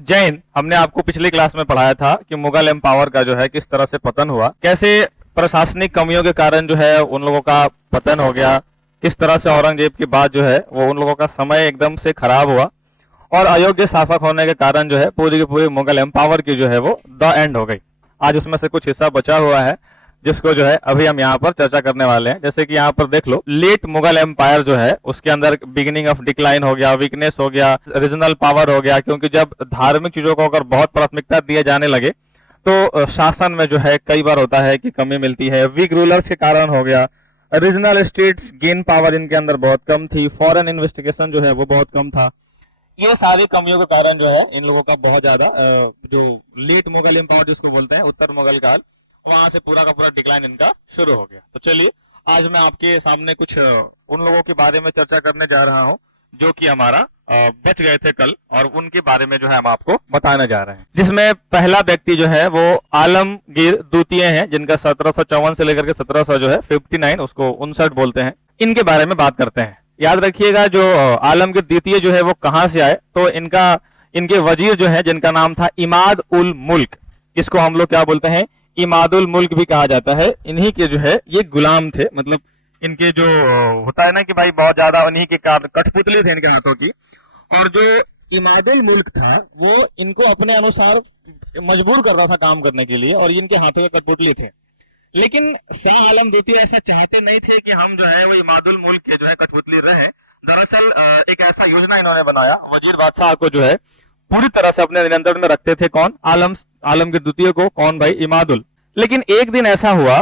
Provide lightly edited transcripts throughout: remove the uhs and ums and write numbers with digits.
जैन, हमने आपको पिछली क्लास में पढ़ाया था कि मुगल एम्पावर का जो है किस तरह से पतन हुआ, कैसे प्रशासनिक कमियों के कारण जो है उन लोगों का पतन हो गया, किस तरह से औरंगजेब के बाद जो है वो उन लोगों का समय एकदम से खराब हुआ और अयोग्य शासक होने के कारण जो है पूरी की पूरी मुगल एम्पावर की जो है वो द एंड हो गई। आज उसमें से कुछ हिस्सा बचा हुआ है जिसको जो है अभी हम यहाँ पर चर्चा करने वाले हैं। जैसे कि यहाँ पर देख लो, लेट मुगल एम्पायर जो है उसके अंदर बिगिनिंग ऑफ डिक्लाइन हो गया, वीकनेस हो गया, रीजनल पावर हो गया, क्योंकि जब धार्मिक चीजों को अगर बहुत प्राथमिकता दिए जाने लगे तो शासन में जो है कई बार होता है कि कमी मिलती है। वीक रूलर्स के कारण हो गया, रीजनल स्टेट्स गेन पावर इनके अंदर बहुत कम थी, फॉरेन इन्वेस्टिगेशन जो है वो बहुत कम था। ये सारी कमियों के कारण जो है इन लोगों का बहुत ज्यादा जो लेट मुगल एम्पायर जिसको बोलते हैं, उत्तर मुगल काल, वहां से पूरा का पूरा डिक्लाइन इनका शुरू हो गया। तो चलिए आज मैं आपके सामने कुछ उन लोगों के बारे में चर्चा करने जा रहा हूं जो कि हमारा बच गए थे कल, और उनके बारे में जो है हम आपको बताने जा रहे हैं। जिसमें पहला व्यक्ति जो है वो आलमगीर द्वितीय हैं, जिनका 1754 से लेकर के 1700 जो है 59, उसको 59 बोलते हैं। इनके बारे में बात करते हैं। याद रखिएगा, जो आलमगीर द्वितीय जो है वो कहां से आए, तो इनके वजीर जो है जिनका नाम था इमाद उल मुल्क, इसको हम लोग क्या बोलते हैं, इमादुल मुल्क भी कहा जाता है। इन्हीं के जो है ये गुलाम थे, मतलब इनके जो होता है ना कि भाई बहुत ज्यादा उन्हीं के कठपुतली थे इनके हाथों की। और जो इमादुल मुल्क था वो इनको अपने अनुसार मजबूर कर रहा था काम करने के लिए, और इनके हाथों के कठपुतली थे। लेकिन शाह आलम द्वितीय ऐसा चाहते नहीं थे कि हम जो है वो इमादुल मुल्क के जो है कठपुतली रहे। दरअसल एक ऐसा योजना इन्होंने बनाया, वजीर बादशाह को जो है पूरी तरह से अपने नियंत्रण में रखते थे। कौन? आलमगीर द्वितीय को। कौन भाई? इमादुल। लेकिन एक दिन ऐसा हुआ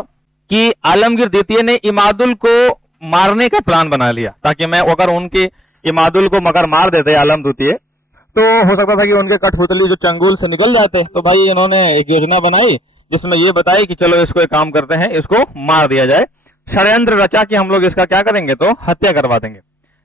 कि आलमगीर द्वितीय ने इमादुल को मारने का प्लान बना लिया, ताकि मैं अगर उनके इमादुल को मगर मार देते आलम द्वितीय, तो हो सकता था कि उनके कठपुतली जो चंगुल से निकल जाते। तो भाई इन्होंने एक योजना बनाई जिसमें ये बताई कि चलो इसको एक काम करते हैं, इसको मार दिया जाए। षड्यंत्र रचा कि हम लोग इसका क्या करेंगे, तो हत्या करवा देंगे।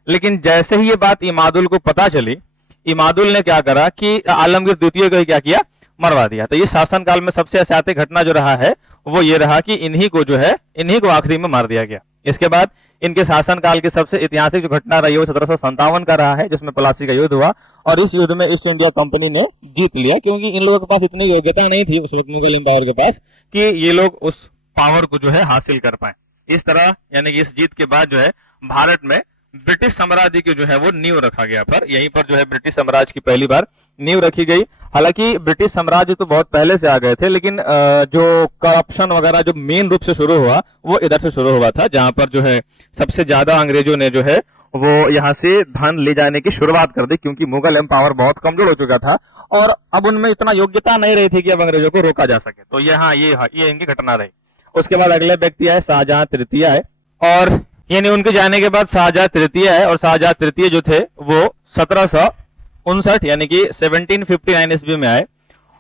लेकिन जैसे ही ये बात इमादुल को पता चली, इमादुल ने क्या करा कि आलमगीर द्वितीय को क्या किया, मरवा दिया। तो ये शासनकाल में सबसे ऐतिहासिक घटना जो रहा है वो ये रहा कि इन्हीं को जो है इन्हीं को आखिरी में मार दिया गया। इसके बाद इनके शासनकाल की सबसे ऐतिहासिक जो घटना रही वो 1757 का रहा है, जिसमें प्लासी का युद्ध हुआ, और इस युद्ध में ईस्ट इंडिया कंपनी ने जीत लिया, क्योंकि इन लोगों के पास इतनी योग्यता नहीं थी उस वक्त मुगल एम्पायर के पास कि ये लोग उस पावर को जो है हासिल कर पाए। इस तरह यानी कि इस जीत के बाद जो है भारत में ब्रिटिश साम्राज्य की जो है वो नींव रखा गया। पर यहीं पर जो है ब्रिटिश साम्राज्य की पहली बार नींव रखी गई। हालांकि ब्रिटिश साम्राज्य तो बहुत पहले से आ गए थे, लेकिन जो करप्शन वगैरह जो मेन रूप से शुरू हुआ वो इधर से शुरू हुआ था, जहां पर जो है सबसे ज्यादा अंग्रेजों ने जो है वो यहाँ से धन ले जाने की शुरुआत कर दी, क्योंकि मुगल एम्पावर बहुत कमजोर हो चुका था और अब उनमें इतना योग्यता नहीं रही थी कि अब अंग्रेजों को रोका जा सके। तो ये इनकी घटना रही। उसके बाद अगले व्यक्ति आए शाहजहां तृतीय आए, और यानी उनके जाने के बाद शाहजहां तृतीय है, और शाहजहां तृतीय जो थे वो 1759 यानी कि 1759 ईस्वी में आए।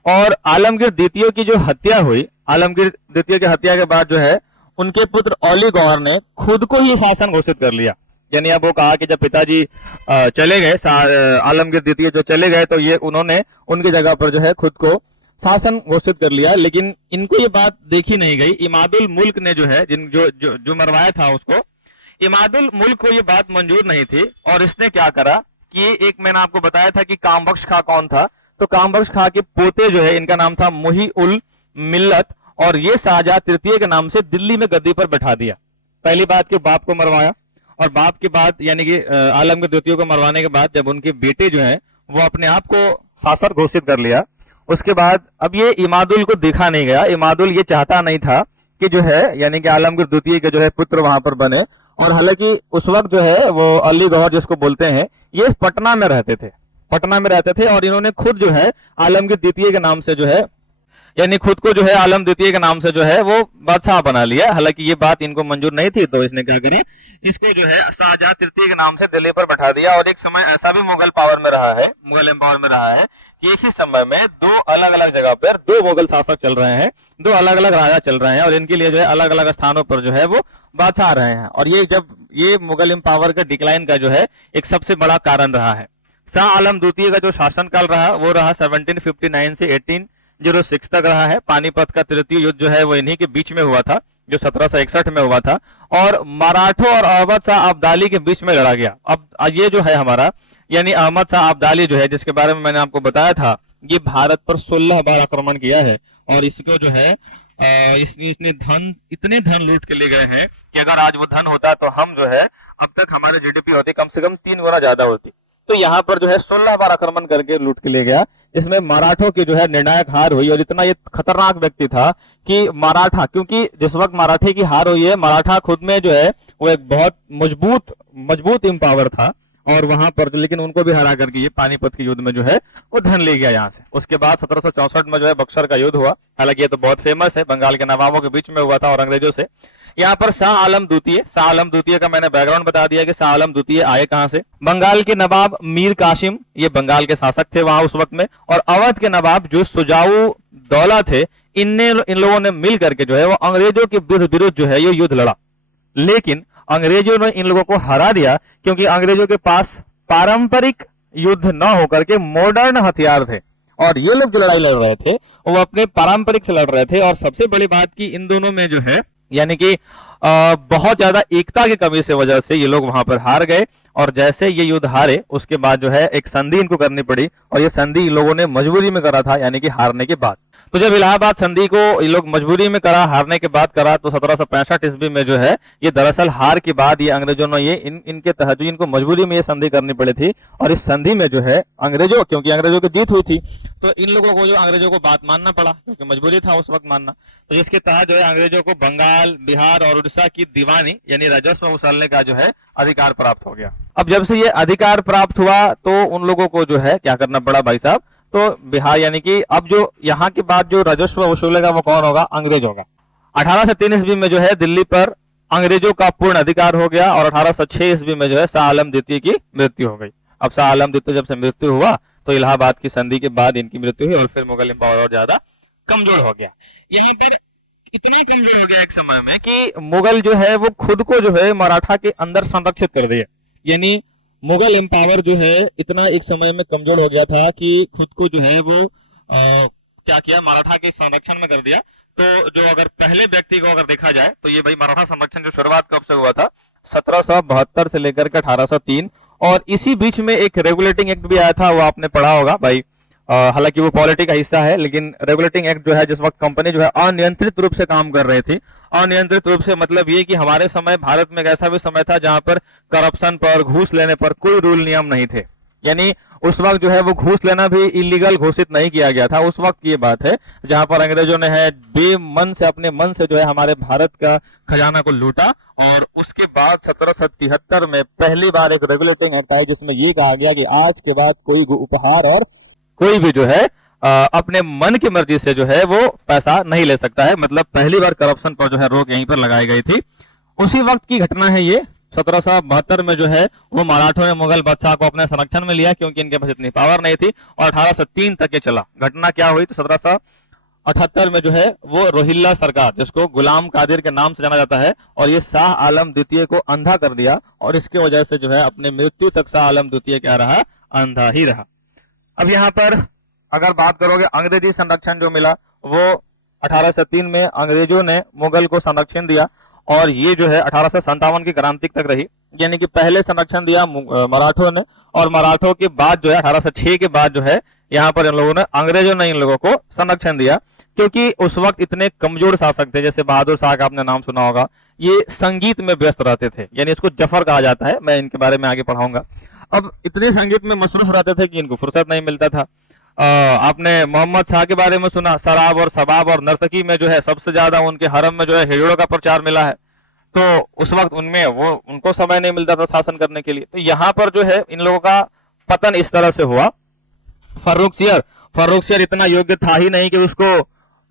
और आलमगीर द्वितीय की जो हत्या हुई, आलमगीर द्वितीय की हत्या के बाद जो है उनके पुत्र औली गौहर ने खुद को ही शासन घोषित कर लिया। यानी अब वो कहा कि जब पिताजी चले गए, आलमगीर द्वितीय जो चले गए, तो ये उन्होंने उनकी जगह पर जो है खुद को शासन घोषित कर लिया। लेकिन इनको ये बात देखी नहीं गई। इमादुल मुल्क ने जो है जो मरवाया था उसको, इमादुल मुल्क को ये बात मंजूर नहीं थी, और इसने क्या करा कि एक मैंने आपको बताया था कि कामबख्श खां कौन था, तो कामबख्श खां के पोते जो है इनका नाम था मुही उल मिल्लत, और ये शाहजहां तृतीय के नाम से दिल्ली में गद्दी पर बैठा दिया। पहली बात कि बाप को मरवाया, और बाप के बाद यानी कि आलमगीर द्वितीय को मरवाने के बाद जब उनके बेटे जो है वो अपने आप को शासक घोषित कर लिया, उसके बाद अब ये इमादुल को देखा नहीं गया। इमादुल ये चाहता नहीं था कि जो है यानी कि आलमगीर द्वितीय के जो है पुत्र वहां पर बने। और हालांकि उस वक्त जो है वो अली गौहर जिसको बोलते हैं, ये पटना में रहते थे, और इन्होंने खुद जो है आलमगीर द्वितीय के नाम से जो है यानी खुद को जो है आलम द्वितीय के नाम से जो है वो बादशाह बना लिया। हालांकि ये बात इनको मंजूर नहीं थी, तो इसने क्या करा, इसको जो है शाहजहां तृतीय के नाम से दिल्ली पर बैठा दिया। और एक समय ऐसा भी मुगल एम्पावर में रहा है कि एक ही समय में दो अलग अलग जगह पर दो मुगल शासक चल रहे हैं, दो अलग अलग राजा चल रहे हैं, और इनके लिए जो है अलग अलग स्थानों पर जो है वो बादशाह रहे हैं। और ये मुगल एम्पावर का डिक्लाइन का जो है एक सबसे बड़ा कारण रहा है। शाह आलम द्वितीय का जो शासनकाल रहा वो रहा 1759 से 1806 तक रहा है। पानीपत का तृतीय युद्ध जो है वो इन्हीं के बीच में हुआ था, जो 1761 में हुआ था, और मराठों और अहमद शाह अब्दाली के बीच में लड़ा गया। अब ये जो है हमारा यानी अहमद शाह अब्दाली जो है, जिसके बारे में मैंने आपको बताया था ये भारत पर 16 बार आक्रमण किया है और इसको जो है इसने इतने धन लूट के ले गए हैं कि अगर आज वो धन होता तो हम जो है अब तक हमारे जीडीपी होती कम से कम 3 गुना ज्यादा होती। तो यहाँ पर जो है 16 बार आक्रमण करके लूट के ले गया। इसमें मराठों की जो है निर्णायक हार हुई और इतना ये खतरनाक व्यक्ति था कि मराठा, क्योंकि जिस वक्त मराठे की हार हुई है, मराठा खुद में जो है वो एक बहुत मजबूत एम्पावर था और वहां पर लेकिन उनको भी हरा करके ये पानीपत के युद्ध में जो है वो धन ले गया यहाँ से। उसके बाद 1764 में जो है बक्सर का युद्ध हुआ, हालांकि ये तो बहुत फेमस है, बंगाल के नवाबों के बीच में हुआ था और अंग्रेजों से। यहाँ पर शाह आलम द्वितीय का मैंने बैकग्राउंड बता दिया कि शाह आलम द्वितीय आए कहां से। बंगाल के नवाब मीर कासिम, ये बंगाल के शासक थे वहां उस वक्त में, और अवध के नवाब जो सुजाऊ दौला थे, इन लोगों ने मिल करके जो है वो अंग्रेजों के विरुद्ध जो है ये युद्ध लड़ा। लेकिन अंग्रेजों ने इन लोगों को हरा दिया क्योंकि अंग्रेजों के पास पारंपरिक युद्ध न होकर के मॉडर्न हथियार थे और ये लोग जो लड़ाई लड़ रहे थे वो अपने पारंपरिक से लड़ रहे थे। और सबसे बड़ी बात की इन दोनों में जो है यानी कि बहुत ज्यादा एकता की कमी से वजह से ये लोग वहां पर हार गए और जैसे ये युद्ध हारे उसके बाद जो है एक संधि इनको करनी पड़ी और ये संधि इन लोगों ने मजबूरी में करा था, यानी कि हारने के बाद। तो जब इलाहाबाद संधि को ये लोग मजबूरी में करा, हारने के बाद करा, तो 1765 ईस्वी में जो है ये दरअसल हार के बाद ये अंग्रेजों ने ये इनके तहत इनको मजबूरी में ये संधि करनी पड़ी थी। और इस संधि में जो है अंग्रेजों, क्योंकि अंग्रेजों की जीत हुई थी तो इन लोगों को जो अंग्रेजों को बात मानना पड़ा क्योंकि मजबूरी था उस वक्त मानना। तो जिसके तहत जो है अंग्रेजों को बंगाल, बिहार और उड़ीसा की दीवानी यानी राजस्व वसूलने का जो है अधिकार प्राप्त हो गया। अब जब से ये अधिकार प्राप्त हुआ तो उन लोगों को जो है क्या करना पड़ा भाई साहब, तो बिहार यानी कि अब जो यहाँ के बाद जो राजस्व वसूलेगा वो कौन होगा, अंग्रेज होगा। 1803 ईस्वी में जो है दिल्ली पर अंग्रेजों का पूर्ण अधिकार हो गया और 1806 ईस्वी में जो है शाह आलम द्वितीय की मृत्यु हो गई। अब शाह आलम द्वितीय जब से मृत्यु हुआ तो इलाहाबाद की संधि के बाद इनकी मृत्यु हुई और फिर मुगल एम्पावर और ज्यादा कमजोर हो गया। यहीं पर इतना कमजोर हो गया एक समय में कि मुगल जो है वो खुद को जो है मराठा के अंदर संरक्षित कर दिया। यानी मुगल एम्पावर जो है इतना एक समय में कमजोर हो गया था कि खुद को जो है वो क्या किया, मराठा के संरक्षण में कर दिया। तो जो अगर पहले व्यक्ति को अगर देखा जाए तो ये भाई मराठा संरक्षण जो शुरुआत कब से हुआ था, 1772 से लेकर के 1803। और इसी बीच में एक रेगुलेटिंग एक्ट भी आया था, वो आपने पढ़ा होगा भाई, हालांकि वो पॉलिटी का हिस्सा है, लेकिन रेगुलेटिंग एक्ट जो है जिस वक्त कंपनी जो है अनियंत्रित रूप से काम कर रही थी, अनियंत्रित रूप से मतलब ये कि हमारे समय भारत में एक ऐसा भी समय था जहां पर करप्शन पर, घूस लेने पर कोई रूल नियम नहीं थे। यानी उस वक्त जो है वो घूस लेना भी इलीगल घोषित नहीं किया गया था। उस वक्त की ये बात है जहां पर अंग्रेजों ने है बेमन से, अपने मन से जो है हमारे भारत का खजाना को लूटा। और उसके बाद 1773 में पहली बार एक रेगुलेटिंग एक्ट आई जिसमें ये कहा गया कि आज के बाद कोई उपहार और कोई भी जो है अपने मन की मर्जी से जो है वो पैसा नहीं ले सकता है। मतलब पहली बार करप्शन पर जो है रोक यहीं पर लगाई गई थी। उसी वक्त की घटना है ये। 1772 में जो है वो मराठों ने मुगल बादशाह को अपने संरक्षण में लिया क्योंकि इनके पास इतनी पावर नहीं थी और 1803 तक ये चला। घटना क्या हुई तो 1778 में जो है वो रोहिल्ला सरकार, जिसको गुलाम कादिर के नाम से जाना जाता है, और ये शाह आलम द्वितीय को अंधा कर दिया और इसकी वजह से जो है अपने मृत्यु तक शाह आलम द्वितीय क्या रहा, अंधा ही रहा। अब यहाँ पर अगर बात करोगे अंग्रेजी संरक्षण जो मिला वो 1803 में अंग्रेजों ने मुगल को संरक्षण दिया और ये जो है 1857 की क्रांति तक रही। यानी कि पहले संरक्षण दिया मराठों ने और मराठों के बाद जो है 1806 के बाद जो है यहाँ पर इन लोगों ने, अंग्रेजों ने इन लोगों को संरक्षण दिया क्योंकि उस वक्त इतने कमजोर शासक थे। जैसे बहादुर शाह का आपने नाम सुना होगा, ये संगीत में व्यस्त रहते थे, यानी इसको जफर कहा जाता है, मैं इनके बारे में आगे पढ़ाऊंगा। अब इतने संगीत में मसरूफ रहते थे कि इनको फुर्सत नहीं मिलता था। आपने मोहम्मद शाह के बारे में सुना, शराब और शबाब और नर्तकी में जो है सबसे ज्यादा उनके हरम में जो है हिजड़ों का प्रचार मिला है। तो उस वक्त उनमें वो उनको समय नहीं मिलता था शासन करने के लिए। तो यहाँ पर जो है इन लोगों का पतन इस तरह से हुआ। फर्रुख सियर इतना योग्य था ही नहीं कि उसको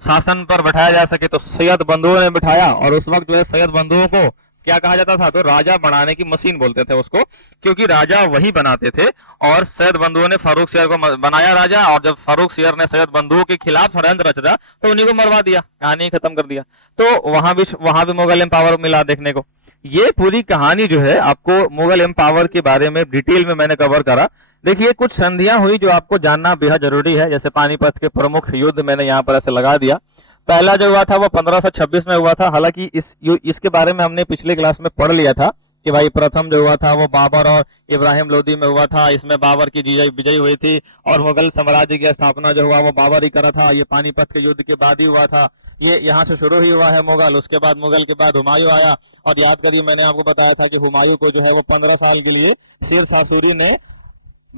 शासन पर बैठाया जा सके, तो सैयद बंधुओं ने बिठाया। और उस वक्त जो है सैयद बंधुओं को क्या कहा जाता था, तो राजा बनाने की मशीन बोलते थे उसको, क्योंकि राजा वही बनाते थे। और सैयद बंधुओं ने फारूक सियर को बनाया राजा, और जब फारूक सियर ने सैयद बंधुओं के खिलाफ षड्यंत्र रचा तो उन्हीं को मरवा दिया, कहानी खत्म कर दिया। तो वहां भी मुगल एम्पावर मिला देखने को। ये पूरी कहानी जो है आपको मुगल एम्पावर के बारे में डिटेल में मैंने कवर करा। देखिए कुछ संधियां हुई जो आपको जानना बेहद जरूरी है। जैसे पानीपत के प्रमुख युद्ध मैंने यहाँ पर ऐसे लगा दिया। पहला जो हुआ था वो 1526 में हुआ था। हालांकि इसके बारे में हमने पिछले क्लास में पढ़ लिया था कि भाई प्रथम जो हुआ था वो बाबर और इब्राहिम लोदी में हुआ था, इसमें बाबर की विजय हुई थी और मुगल साम्राज्य की स्थापना जो हुआ वो बाबर ही करा था, ये पानीपत के युद्ध के बाद ही हुआ था, ये यहाँ से शुरू ही हुआ है मुगल। उसके बाद मुगल के बाद हुमायूं आया, और याद करिए मैंने आपको बताया था कि हुमायूं को जो है वो 15 साल के लिए शेर शाह सूरी ने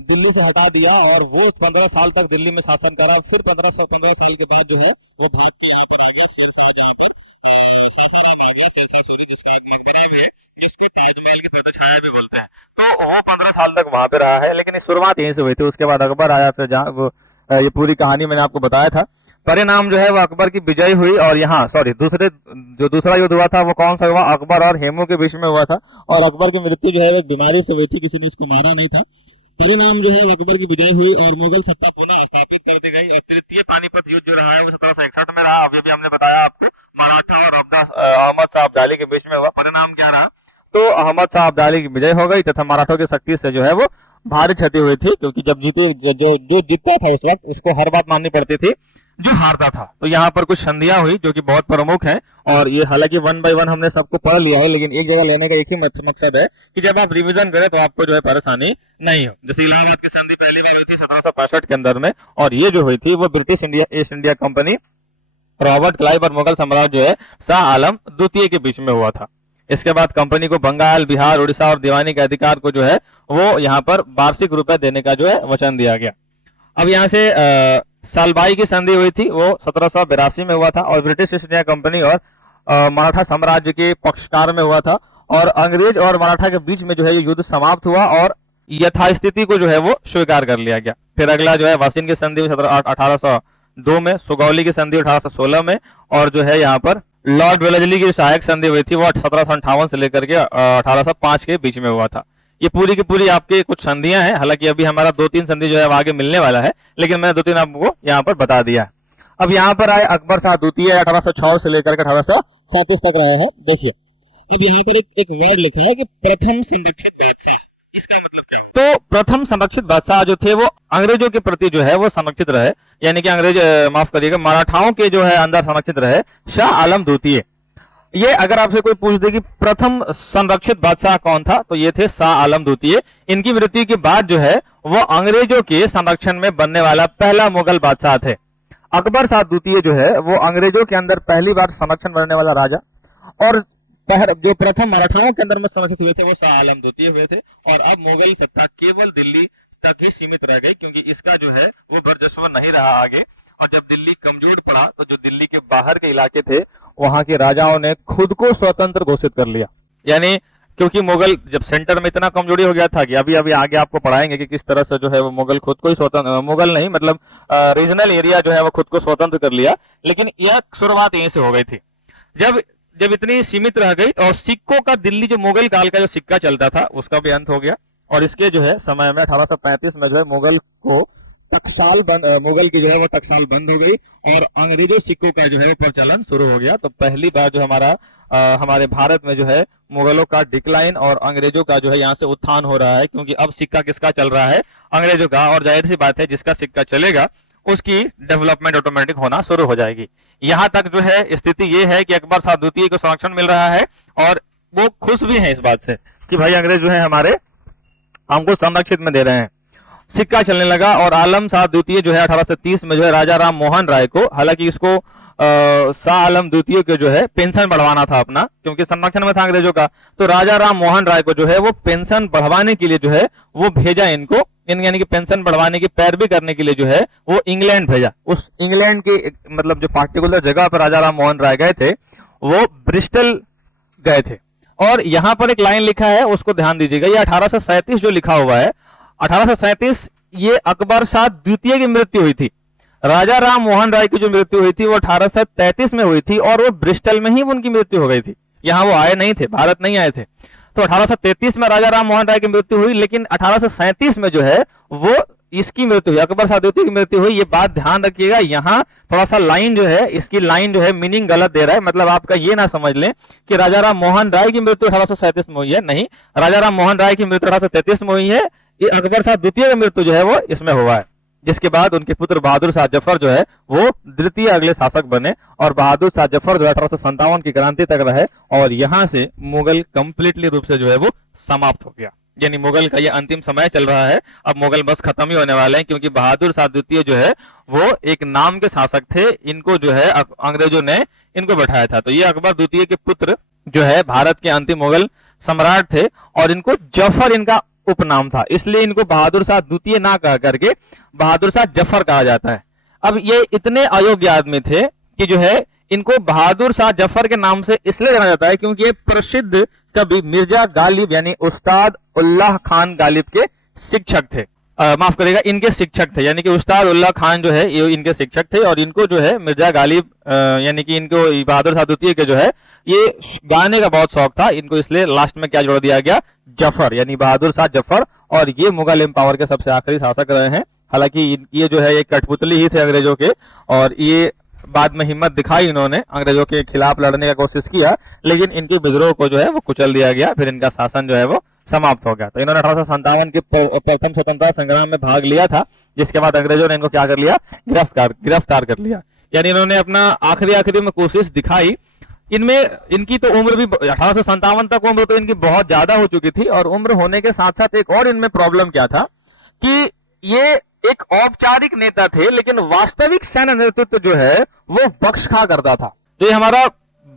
दिल्ली से हटा दिया और वो 15 साल तक दिल्ली में शासन करा। फिर 15 साल के बाद जो है वो भाग के यहाँ पर आ गया शेर शाह, जहाँ पर सासाराम आ गया शेर शाह सूरी, जिसका मकबरा भी है, जिसको ताजमहल की गर्द छाया भी बोलते हैं। तो वो 15 साल तक वहां पे रहा है, लेकिन शुरुआत यहीं से हुई थी। उसके बाद अकबर आया, फिर जहाँ वो ये पूरी कहानी मैंने आपको बताया था। परिणाम जो है वो अकबर की विजय हुई, और यहाँ दूसरा युद्ध हुआ था वो कौन सा हुआ, अकबर और हेमू के बीच में हुआ था, और अकबर की मृत्यु जो है वो बीमारी से हुई थी, किसी ने इसको मारा नहीं था। परिणाम जो है अकबर की विजय हुई और मुगल सत्ता पुनः स्थापित कर दी गई, और तृतीय पानीपत युद्ध जो रहा है वो 1761 में रहा। अभी भी हमने बताया आपको, मराठा और अहमद शाह अब्दाली के बीच में हुआ। परिणाम क्या रहा, तो अहमद शाह अब्दाली की विजय हो गई तथा मराठों की शक्ति से जो है वो भारी क्षति हुई थी, क्योंकि जब जो जीतता था उस वक्त उसको हर बात माननी पड़ती थी जो हारता था। तो यहाँ पर कुछ संधियां हुई जो कि बहुत प्रमुख हैं, और ये हालांकि 1 बाय 1 हमने सबको पढ़ लिया है, लेकिन एक जगह लेने का एक ही मकसद है कि जब आप रिवीजन करें तो आपको जो है परेशानी नहीं हो। जैसे इलाहाबाद की संधि पहली बार हुई थी 1765 के अंदर में, और ये जो हुई थी वो British India east India company, Robert Clive और मुगल साम्राज्य जो है शाह आलम द्वितीय के बीच में हुआ था। इसके बाद कंपनी को बंगाल, बिहार, उड़ीसा और दीवानी के अधिकार को जो है वो यहाँ पर वार्षिक रुपए देने का जो है वचन दिया गया। अब यहाँ से सालबाई की संधि हुई थी, वो 1782 में हुआ था, और ब्रिटिश ईस्ट इंडिया कंपनी और मराठा साम्राज्य के पक्षकार में हुआ था, और अंग्रेज और मराठा के बीच में जो है ये युद्ध समाप्त हुआ और यथास्थिति को जो है वो स्वीकार कर लिया गया। फिर अगला जो है वाशिंग की संधि 1802 में, सुगौली की संधि 1816 में, और जो है यहाँ पर लॉर्ड वेलेस्ली की सहायक संधि हुई थी वो 1758 से लेकर के 1805 के बीच में हुआ था। ये पूरी की पूरी आपकी कुछ संधियां हैं, हालांकि अभी हमारा 2-3 संधि जो है आगे मिलने वाला है, लेकिन मैंने 2-3 आपको यहाँ पर बता दिया। अब यहाँ पर आए अकबर शाह द्वितीय, 1806 से लेकर के 1837 तक रहे हैं। देखिए अब यहाँ पर एक वर्ड लिखा है कि प्रथम संरक्षित बादशाह, इसका मतलब क्या? तो प्रथम संरक्षित बादशाह जो थे वो अंग्रेजों के प्रति जो है वो संरक्षित रहे, यानी कि अंग्रेज माफ करिएगा मराठाओं के जो है अंदर संरक्षित रहे। शाह आलम द्वितीय, ये अगर आपसे कोई पूछ दे कि प्रथम संरक्षित बादशाह कौन था, तो ये थे शाह आलम द्वितीय। इनकी मृत्यु के बाद जो है वो अंग्रेजों के संरक्षण में बनने वाला पहला मुगल बादशाह थे। अकबर शाह द्वितीय जो है वो अंग्रेजों के अंदर पहली बार संरक्षण बनने वाला राजा, और जो प्रथम मराठाओं के अंदर में संरक्षित हुए थे वो शाह आलम द्वितीय हुए थे। और अब मुगल सत्ता केवल दिल्ली तक ही सीमित रह गई, क्योंकि इसका जो है वो वर्चस्व नहीं रहा आगे। और जब दिल्ली कमजोर पड़ा तो जो दिल्ली के बाहर के इलाके थे वहां के राजाओं ने खुद को स्वतंत्र घोषित कर लिया। यानी क्योंकि मुगल जब सेंटर में इतना कमजोरी हो गया था कि अभी अभी आगे आपको पढ़ाएंगे कि किस तरह से जो है वो मुगल खुद को ही स्वतंत्र, मुगल नहीं मतलब रीजनल एरिया जो है वो खुद को स्वतंत्र कर लिया। लेकिन यह शुरुआत यहीं से हो गई थी। जब जब इतनी सीमित रह गई और सिक्कों का दिल्ली जो मुगल काल का जो सिक्का चलता था उसका भी अंत हो गया, और इसके जो है समय में 1835 में जो है मुगल की जो है वो टकसाल बंद हो गई और अंग्रेजों सिक्कों का जो है वो प्रचलन शुरू हो गया। तो पहली बार जो हमारे भारत में जो है मुगलों का डिक्लाइन और अंग्रेजों का जो है यहाँ से उत्थान हो रहा है, क्योंकि अब सिक्का किसका चल रहा है, अंग्रेजों का। और जाहिर सी बात है जिसका सिक्का चलेगा उसकी डेवलपमेंट ऑटोमेटिक होना शुरू हो जाएगी। यहाँ तक जो है स्थिति ये है कि अकबर शाह द्वितीय को संरक्षण मिल रहा है और वो खुश भी हैं इस बात से कि भाई अंग्रेज जो है हमारे हमको संरक्षित में दे रहे हैं। सिक्का चलने लगा और आलम शाह द्वितीय जो है 1830 में जो है राजा राम मोहन राय को, हालांकि इसको शाह आलम द्वितीय के जो है पेंशन बढ़वाना था अपना, क्योंकि संरक्षण में था अंग्रेजों का, तो राजा राम मोहन राय को जो है वो पेंशन बढ़वाने के लिए जो है वो भेजा इनको, यानी कि पेंशन बढ़वाने की पैरवी करने के लिए जो है वो इंग्लैंड भेजा। उस इंग्लैंड की मतलब जो पार्टिकुलर जगह पर राजा राम मोहन राय गए थे वो ब्रिस्टल गए थे। और यहाँ पर एक लाइन लिखा है उसको ध्यान दीजिएगा, ये 1837 जो लिखा हुआ है 1837 ये अकबर शाह द्वितीय की मृत्यु हुई थी। राजा राम मोहन राय की जो मृत्यु हुई थी वो 1833 में हुई थी और वो ब्रिस्टल में ही उनकी मृत्यु हो गई थी, यहाँ वो आए नहीं थे, भारत नहीं आए थे। तो 1833 में राजा राम मोहन राय की मृत्यु हुई, लेकिन 1837 में जो है वो इसकी मृत्यु हुई, अकबर शाह द्वितीय की मृत्यु हुई। ये बात ध्यान रखिएगा, यहाँ थोड़ा सा लाइन जो है इसकी लाइन जो है मीनिंग गलत दे रहा है, मतलब आपका ये ना समझ लें कि राजा राम मोहन राय की मृत्यु 1837 में हुई है, नहीं, राजा राम मोहन राय की मृत्यु 1833 में हुई है, ये अकबर शाह द्वितीय की मृत्यु जो है वो इसमें हुआ है। जिसके बाद उनके पुत्र बहादुर शाह जफर जो है वो द्वितीय अगले शासक बने, और बहादुर शाह जफर जो 1857 की क्रांति तक रहे, और यहाँ से मुगल कंप्लीटली रूप से जो है वो समाप्त हो गया। यानी मुगल का ये अंतिम समय चल रहा है। अब मुगल बस खत्म ही होने वाले हैं, क्योंकि बहादुर शाह द्वितीय जो है वो एक नाम के शासक थे। इनको जो है अंग्रेजों ने इनको बैठाया था। तो ये अकबर द्वितीय के पुत्र जो है भारत के अंतिम मुगल सम्राट थे, और इनको जफर इनका उपनाम था, इसलिए इनको बहादुर शाह द्वितीय ना कह करके बहादुर शाह जफर कहा जाता है। अब ये इतने अयोग्य आदमी थे कि जो है इनको बहादुर शाह जफर के नाम से इसलिए जाना जाता है क्योंकि ये प्रसिद्ध कवि मिर्जा गालिब यानी उस्ताद उल्लाह खान गालिब के शिक्षक थे। माफ करिएगा, इनके शिक्षक थे। यानी कि उस्ताद उल्लाह खान जो है ये इनके शिक्षक थे, और इनको जो है मिर्जा गालिब यानी कि इनको बहादुर शाह द्वितीय के जो है ये गाने का बहुत शौक था इनको, इसलिए लास्ट में क्या जोड़ दिया गया, जफर, यानी बहादुर शाह जफर। और ये मुगल एम्पावर के सबसे आखिरी शासक रहे हैं। हालांकि ये जो है एक कठपुतली ही थे अंग्रेजों के, और ये बाद में हिम्मत दिखाई, इन्होंने अंग्रेजों के खिलाफ लड़ने का कोशिश किया, लेकिन इनके विद्रोह को जो है वो कुचल दिया गया, फिर इनका शासन जो है वो समाप्त हो गया। तो इन्होंने 1857 के प्रथम स्वतंत्रता संग्राम में भाग लिया था, जिसके बाद अंग्रेजों ने इनको क्या कर लिया, गिरफ्तार कर लिया। यानी इन्होंने अपना आखिरी में कोशिश दिखाई। इनमें इनकी तो उम्र भी 1857 तक उम्र तो इनकी बहुत ज्यादा हो चुकी थी, और उम्र होने के साथ साथ एक और इनमें प्रॉब्लम क्या था कि ये एक औपचारिक नेता थे, लेकिन वास्तविक सैन्य नेतृत्व जो है वो बख्श खा करता था। तो ये हमारा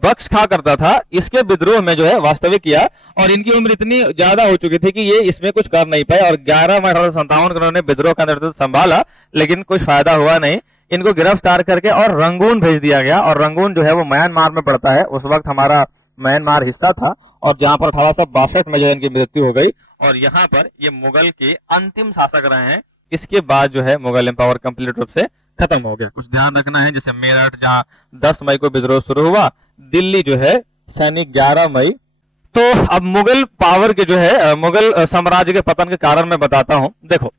बख्श खा करता था, इसके विद्रोह में जो है वास्तविक किया, और इनकी उम्र इतनी ज्यादा हो चुकी थी कि ये इसमें कुछ कर नहीं पाए, और 11 मई 1857 को उन्होंने विद्रोह का नेतृत्व संभाला, लेकिन कुछ फायदा हुआ नहीं। इनको गिरफ्तार करके और रंगून भेज दिया गया, और रंगून जो है वो म्यांमार में पड़ता है। उस वक्त हमारा म्यांमार हिस्सा था, और जहां पर 1862 में जो इनकी मृत्यु हो गई, और यहाँ पर ये मुगल के अंतिम शासक रहे हैं। इसके बाद जो है मुगल एम्पावर कंप्लीट रूप से खत्म हो गया। कुछ ध्यान रखना है, जैसे मेरठ जहां 10 मई को विद्रोह शुरू हुआ, दिल्ली जो है सैनिक 11 मई। तो अब मुगल पावर के जो है मुगल साम्राज्य के पतन के कारण मैं बताता हूं। देखो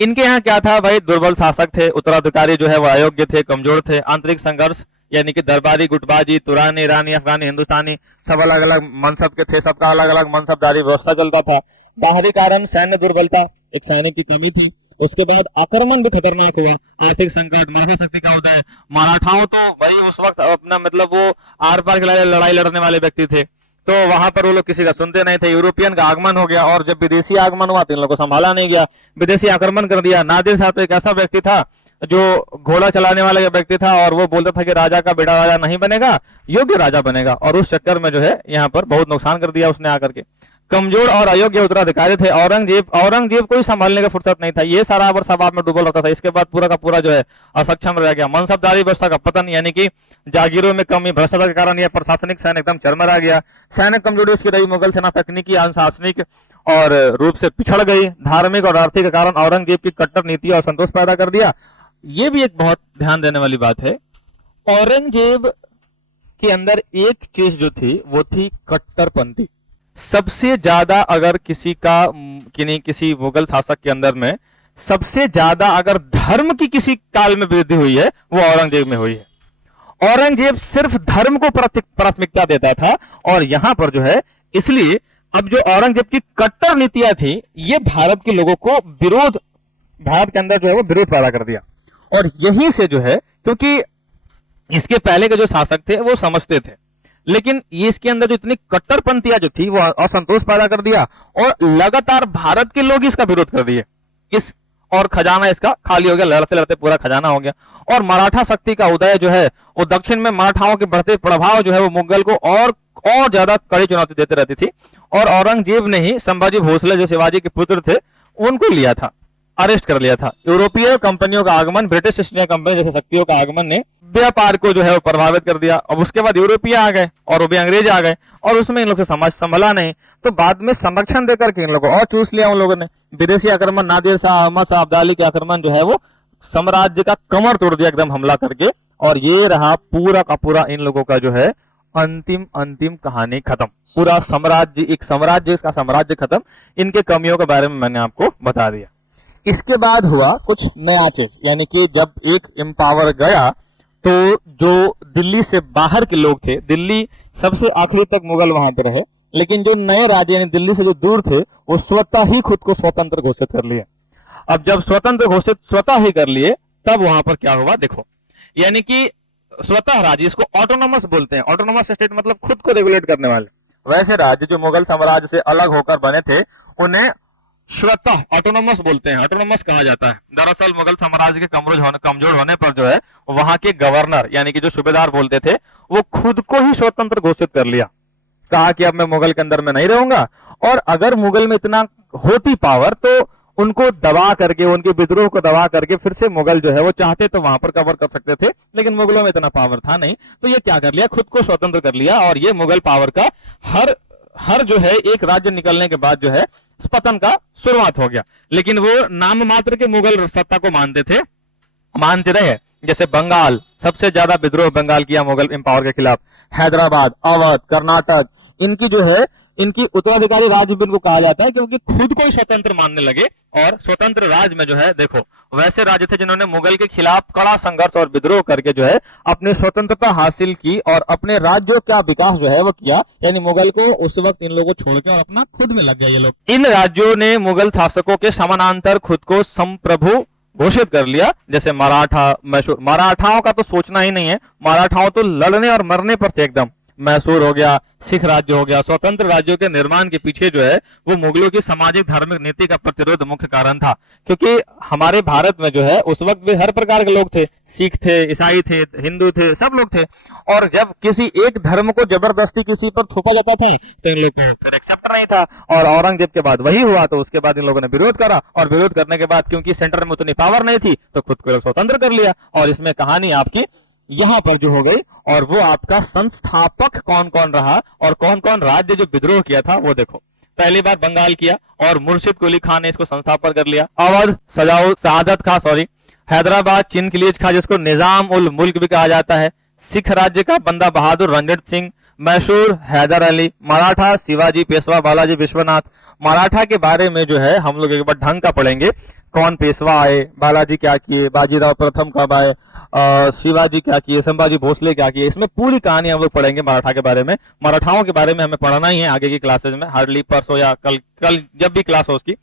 इनके यहाँ क्या था भाई, दुर्बल शासक थे, उत्तराधिकारी जो है वो अयोग्य थे, कमजोर थे, आंतरिक संघर्ष यानी कि दरबारी गुटबाजी, तुरानी, ईरानी, अफगानी, हिंदुस्तानी सब अलग अलग मनसब के थे, सबका अलग अलग मनसबदारी व्यवस्था चलता था। बाहरी कारण सैन्य दुर्बलता, एक सैनिक की कमी थी। उसके बाद आक्रमण भी खतरनाक हुआ, आर्थिक संकट, मराठा शक्ति का उदय। मराठाओं तो भाई उस वक्त अपना मतलब वो आर पार के लड़ाई लड़ने वाले व्यक्ति थे, तो वहां पर वो लोग किसी का सुनते नहीं थे। यूरोपियन का आगमन हो गया, और जब विदेशी आगमन हुआ तो इन लोगों को संभाला नहीं गया, विदेशी आक्रमण कर दिया। नादिर शाह तो एक ऐसा व्यक्ति था जो घोड़ा चलाने वाला व्यक्ति था, और वो बोलता था कि राजा का बेटा राजा नहीं बनेगा, योग्य राजा बनेगा, और उस चक्कर में जो है यहाँ पर बहुत नुकसान कर दिया उसने आकर के। कमजोर और अयोग्य उत्तराधिकारी थे। औरंगजेब को ही संभालने का फुर्सत नहीं था, ये सारा वर्षाबाद में डूबल रहता था। इसके बाद पूरा का पूरा जो है असक्षम रह गया। मनसबदारी व्यवस्था का पतन, यानी कि जागीरों में कमी, भ्रष्टाचार के कारण यह प्रशासनिक सैन्य एकदम चरमरा गया। सैनिक कमजोरी उसकी रही, मुगल सेना तकनीकी, अनुशासनिक और रूप से पिछड़ गई। धार्मिक और आर्थिक के कारण औरंगजेब की कट्टर नीति और असंतोष पैदा कर दिया। ये भी एक बहुत ध्यान देने वाली बात है, औरंगजेब के अंदर एक चीज जो थी वो थी कट्टरपंथी। सबसे ज्यादा अगर किसी मुगल शासक के अंदर में सबसे ज्यादा अगर धर्म की किसी काल में वृद्धि हुई है वो औरंगजेब में हुई है। औरंगजेब सिर्फ धर्म को प्राथमिकता देता था, और यहां पर जो है इसलिए अब जो औरंगजेब की कट्टर नीतियां थी ये भारत के लोगों को भारत के अंदर जो है वो विरोध पैदा कर दिया। और यहीं से जो है, क्योंकि इसके पहले के जो शासक थे वो समझते थे, लेकिन ये इसके अंदर जो इतनी कट्टरपंथियां जो थी वो असंतोष पैदा कर दिया, और लगातार भारत के लोग इसका विरोध कर दिए। और खजाना इसका खाली हो गया, लड़ते लड़ते पूरा खजाना हो गया। और मराठा शक्ति का उदय जो है वो दक्षिण में मराठाओं के बढ़ते प्रभाव जो है वो मुगल को और ज्यादा कड़ी चुनौती देते रहती थी। और औरंगजेब ने ही संभाजी भोसले जो शिवाजी के पुत्र थे उनको लिया था, अरेस्ट कर लिया था। यूरोपीय कंपनियों का आगमन, ब्रिटिश ईस्ट इंडिया कंपनी जैसे शक्तियों का आगमन ने व्यापार को जो है वो प्रभावित कर दिया। अब उसके बाद यूरोपीय आ गए और वो भी अंग्रेज आ गए, और उसमें इन लोग से समाज संभला नहीं, तो बाद में संरक्षण देकर के इन लोगों को और चूस लिया उन लोगों ने। विदेशी आक्रमण, नादिर शाह, अहमद शाह अब्दाली के आक्रमण जो है वो साम्राज्य का कमर तोड़ दिया एकदम हमला करके। और ये रहा पूरा का पूरा इन लोगों का जो है अंतिम कहानी खत्म। पूरा साम्राज्य, एक साम्राज्य, इसका साम्राज्य खत्म। इनके कमियों के बारे में मैंने आपको बता दिया। इसके बाद हुआ कुछ नया चीज, यानी कि जब एक एम्पावर गया तो जो दिल्ली से बाहर के लोग थे, दिल्ली सबसे आखिरी तक मुगल वहां पर रहे, लेकिन जो नए राज्य यानी दिल्ली से जो दूर थे वो स्वतः ही खुद को स्वतंत्र घोषित कर लिए। अब जब स्वतंत्र घोषित स्वतः ही कर लिए, तब वहां पर क्या हुआ देखो, यानी कि स्वतः राज्य, इसको ऑटोनोमस बोलते हैं। ऑटोनोमस स्टेट मतलब खुद को रेगुलेट करने वाले। वैसे राज्य जो मुगल साम्राज्य से अलग होकर बने थे, उन्हें स्वतः ऑटोनोमस बोलते हैं, ऑटोनोमस कहा जाता है। दरअसल मुगल साम्राज्य के कमजोर होने पर जो है वहां के गवर्नर यानी कि जो सूबेदार बोलते थे, वो खुद को ही स्वतंत्र घोषित कर लिया। कहा कि अब मैं मुगल के अंदर में नहीं रहूंगा, और अगर मुगल में इतना होती पावर तो उनको दबा करके, उनके विद्रोह को दबा करके फिर से मुगल जो है वो चाहते तो वहां पर कवर कर सकते थे, लेकिन मुगलों में इतना पावर था नहीं। तो ये क्या कर लिया, खुद को स्वतंत्र कर लिया, और ये मुगल पावर का हर जो है एक राज्य निकलने के बाद जो है पतन का शुरुआत हो गया। लेकिन वो नाम मात्र के मुगल सत्ता को मानते रहे। जैसे बंगाल, सबसे ज्यादा विद्रोह बंगाल किया मुगल एम्पावर के खिलाफ। हैदराबाद, अवध, कर्नाटक, इनकी जो है इनकी उत्तराधिकारी राज्य भी इनको कहा जाता है, क्योंकि खुद को ही स्वतंत्र मानने लगे। और स्वतंत्र राज्य में जो है देखो, वैसे राज्य थे जिन्होंने मुगल के खिलाफ कड़ा संघर्ष और विद्रोह करके जो है अपनी स्वतंत्रता हासिल की, और अपने राज्यों का विकास जो है वो किया। यानी मुगल को उस वक्त इन लोगों को छोड़ के और अपना खुद में लग गया ये लोग। इन राज्यों ने मुगल शासकों के समानांतर खुद को संप्रभु घोषित कर लिया। जैसे मराठा, मैसूर, मराठाओं का तो सोचना ही नहीं है, मराठाओं तो लड़ने और मरने पर थे एकदम। मैसूर हो गया, सिख राज्य हो गया। स्वतंत्र राज्यों के निर्माण के पीछे जो है वो मुगलों की सामाजिक धार्मिक नीति का प्रतिरोध मुख्य कारण था, क्योंकि हमारे भारत में जो है उस वक्त भी हर प्रकार के लोग थे, सिख थे, ईसाई थे, हिंदू थे, सब लोग थे। और जब किसी एक धर्म को जबरदस्ती किसी पर थोपा जाता था तो इन लोगों को फिर एक्सेप्ट नहीं था। और औरंगजेब के बाद वही हुआ, तो उसके बाद इन लोगों ने विरोध करा, और विरोध करने के बाद क्योंकि सेंटर में उतनी पावर नहीं थी तो खुद को स्वतंत्र कर लिया। और इसमें कहानी आपकी यहां पर जो हो गई। और वो आपका संस्थापक कौन कौन रहा और कौन कौन राज्य जो विद्रोह किया था वो देखो। पहली बार बंगाल किया और मुर्शिद कुली खान ने इसको संस्थापक कर लिया। अवध शहादत खां, हैदराबाद चिनकिलीज खां जिसको निजाम उल मुल्क भी कहा जाता है। सिख राज्य का बंदा बहादुर रणजीत सिंह। मैसूर हैदर अली। मराठा शिवाजी पेशवा बालाजी विश्वनाथ। मराठा के बारे में जो है हम लोग एक बार ढंग का पढ़ेंगे, कौन पेशवा आए, बालाजी क्या किए, बाजीराव प्रथम कब आए, शिवाजी क्या किए, संभाजी भोसले क्या किए। इसमें पूरी कहानी हम लोग पढ़ेंगे मराठा के बारे में। मराठाओं के बारे में हमें पढ़ना ही है आगे की क्लासेज में, हार्डली परसों या कल जब भी क्लास हो उसकी,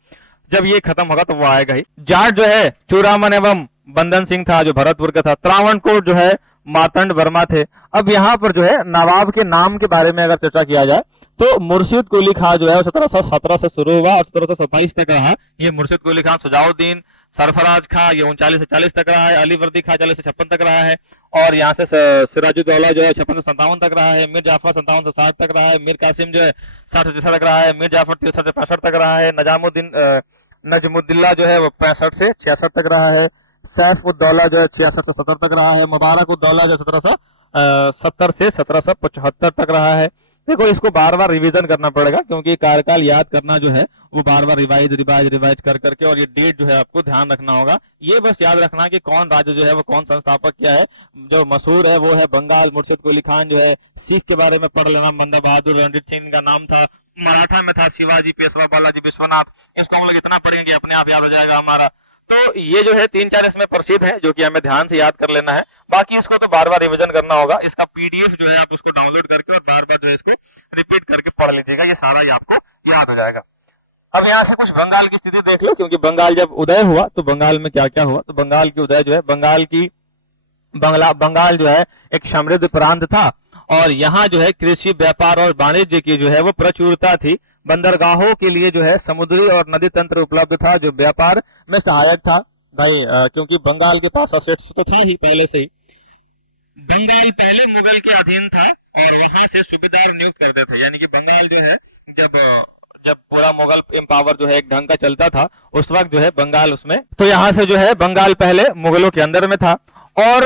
जब ये खत्म होगा तो वो आएगा ही। जाट जो है चूड़ामन एवं बंदन सिंह था जो भरतपुर का था। त्रावणकोर जो है मार्तंड वर्मा थे। अब यहाँ पर जो है नवाब के नाम के बारे में अगर चर्चा किया जाए तो मुर्शिद कुली खां जो है 1717 से शुरू हुआ और 1727 तक रहा। ये मुर्शिद कुली खां, सुजाउद्दीन सरफराज खां ये 39 से 40 तक रहा है। अली वर्दी खां 40 से 56 तक रहा है। और यहाँ से सिराजुद्दौला जो है 56 से 57 तक रहा है। मीर जाफर 57 से 60 तक रहा है। मीर कासिम जो है 60 से 63 तक रहा है। मीर जाफर 63 से 65 तक रहा है। नजमुद्दीन जो है वो 65 से 66 तक रहा है। सैफ उद्दौला जो है 66 से 70 तक रहा है। मुबारक उद्दौला जो 1770 से 1775 तक रहा है। देखो इसको बार बार रिवीजन करना पड़ेगा क्योंकि कार्यकाल याद करना जो है वो बार बार रिवाइज कर करके, और ये डेट जो है आपको ध्यान रखना होगा। ये बस याद रखना कि कौन राज्य जो है वो कौन संस्थापक क्या है। जो मशहूर है वो है बंगाल, मुर्शिद कुली खान जो है। सिख के बारे में पढ़ लेना, बंदा बहादुर रणजीत सिंह का नाम था। मराठा में था शिवाजी पेशवा बालाजी विश्वनाथ। इसको हम लोग इतना पढ़ेंगे अपने आप याद हो जाएगा हमारा। तो ये जो है 3-4 इसमें प्रसिद्ध है जो कि हमें ध्यान से याद कर लेना है। बाकी इसको तो बार बार रिवीजन करना होगा। इसका पीडीएफ जो है आप उसको डाउनलोड करके और बार बार जो है इसको रिपीट करके पढ़ लीजिएगा, ये सारा ही आपको याद हो जाएगा। अब यहाँ से कुछ बंगाल की स्थिति देख लो, क्योंकि बंगाल जब उदय हुआ तो बंगाल में क्या क्या हुआ। तो बंगाल की उदय जो है, बंगाल जो है एक समृद्ध प्रांत था और यहाँ जो है कृषि, व्यापार और वाणिज्य की जो है वो प्रचुरता थी। बंदरगाहों के लिए जो है समुद्री और नदी तंत्र उपलब्ध था जो व्यापार में सहायक था भाई, क्योंकि बंगाल के पास असेट्स तो था ही पहले से ही। बंगाल पहले मुगल के अधीन था और वहां से सूबेदार नियुक्त करते थे। यानी कि बंगाल जो है जब पूरा मुगल एम्पावर जो है एक ढंग का चलता था उस वक्त जो है बंगाल उसमें, तो यहाँ से जो है बंगाल पहले मुगलों के अंदर में था। और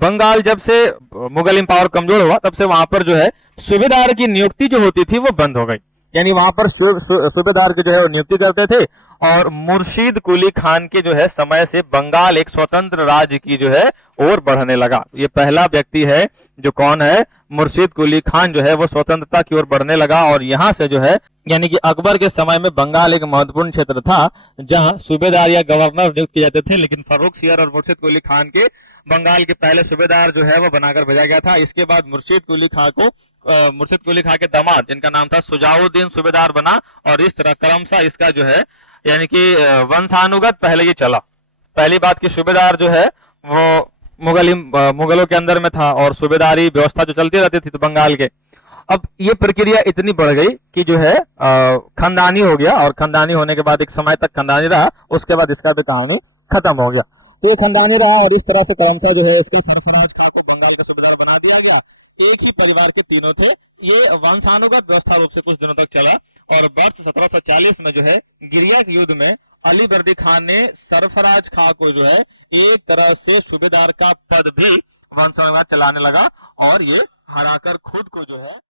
बंगाल जब से मुगल एम्पावर कमजोर हुआ तब से वहां पर जो है सूबेदार की नियुक्ति जो होती थी वो बंद हो गई। यानी वहां पर सूबेदार की जो है नियुक्ति करते थे। और मुर्शिद कुली खान के जो है समय से बंगाल एक स्वतंत्र राज्य की जो है और बढ़ने लगा। ये पहला व्यक्ति है जो कौन है, मुर्शिद कुली खान जो है वो स्वतंत्रता की ओर बढ़ने लगा। और यहाँ से जो है यानी कि अकबर के समय में बंगाल एक महत्वपूर्ण क्षेत्र था जहां सूबेदार या गवर्नर नियुक्त किए जाते थे। लेकिन फर्रुखसियर और मुर्शिद कुली खान के बंगाल के पहले सूबेदार जो है वो बनाकर भेजा गया था। इसके बाद मुर्शिद कुली खां के दामाद जिनका नाम था सुजाउद्दीन सूबेदार बना और इस तरह क्रमशः इसका जो है यानी कि वंशानुगत पहले ही चला। पहली बात कि सूबेदार जो है वो मुगलों के अंदर में था, और सूबेदारी व्यवस्था जो चलती रहती थी तो बंगाल के। अब ये प्रक्रिया इतनी बढ़ गई कि जो है खानदानी हो गया, और खानदानी होने के बाद एक समय तक खानदानी रहा, उसके बाद इसका भी कहानी खत्म हो गया। तो ये खानदानी रहा, और इस तरह से क्रमशः जो है इसका सरफराज खा को बंगाल का सूबेदार बना दिया गया। एक ही परिवार के तीनों थे। ये वंशानुगत व्यवस्था रूप से कुछ दिनों तक चला, और वर्ष 1740 में जो है गिरिया के युद्ध में अली बर्दी खान ने सरफराज खां को जो है एक तरह से सूबेदार का पद भी वंशानुगत चलाने लगा, और ये हराकर खुद को जो है